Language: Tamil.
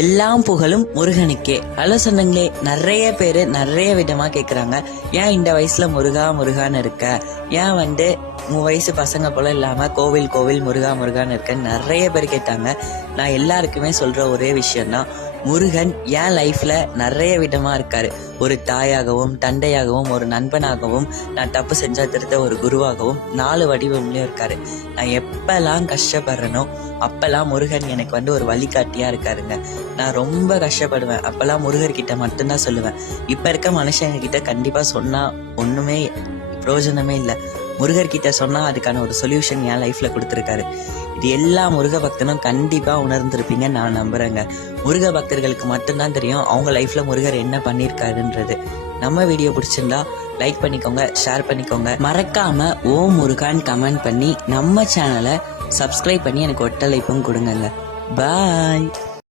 எல்லாம் புகழும் முருகனுக்கே. ஹலோ சொந்தங்களே, நிறைய பேர் நிறைய விதமா கேக்குறாங்க, ஏன் இந்த வயசுல முருகா முருகான்னு இருக்க, ஏன் உன் வயசு பசங்க போல இல்லாம கோவில் கோவில் முருகா முருகான்னு இருக்க நிறைய பேர் கேட்டாங்க. நான் எல்லாருக்குமே சொல்ற ஒரே விஷயம்தான், முருகன் என் லைஃப்ல நிறைய விதமா இருக்காரு. ஒரு தாயாகவும் தந்தையாகவும் ஒரு நண்பனாகவும் நான் தப்பு செஞ்சா திருத்த ஒரு குருவாகவும் 4 வடிவம்லயும் இருக்காரு. நான் எப்பெல்லாம் கஷ்டப்படுறேனோ அப்பெல்லாம் முருகன் எனக்கு ஒரு வழிகாட்டியா இருக்காருங்க. நான் ரொம்ப கஷ்டப்படுவேன், அப்பெல்லாம் முருகர்கிட்ட மட்டும்தான் சொல்லுவேன். இப்ப இருக்க மனுஷங்க கிட்ட கண்டிப்பா சொன்னா ஒண்ணுமே பிரயோஜனமே இல்லை. முருகர்கிட்ட சொன்னா அதுக்கான ஒரு சொல்யூஷன் என் லைஃப்ல கொடுத்துருக்காரு. இது எல்லா முருக பக்தனும் கண்டிப்பா உணர்ந்திருப்பீங்க நான் நம்புறேங்க. முருக பக்தர்களுக்கு மட்டும்தான் தெரியும் அவங்க லைஃப்ல முருகர் என்ன பண்ணிருக்காருன்றது. நம்ம வீடியோ பிடிச்சிருந்தா லைக் பண்ணிக்கோங்க, ஷேர் பண்ணிக்கோங்க. மறக்காம ஓம் முருகான்னு கமெண்ட் பண்ணி நம்ம சேனலை சப்ஸ்கிரைப் பண்ணி எனக்கு ஒட்டலைப்பும் கொடுங்க. பாய்.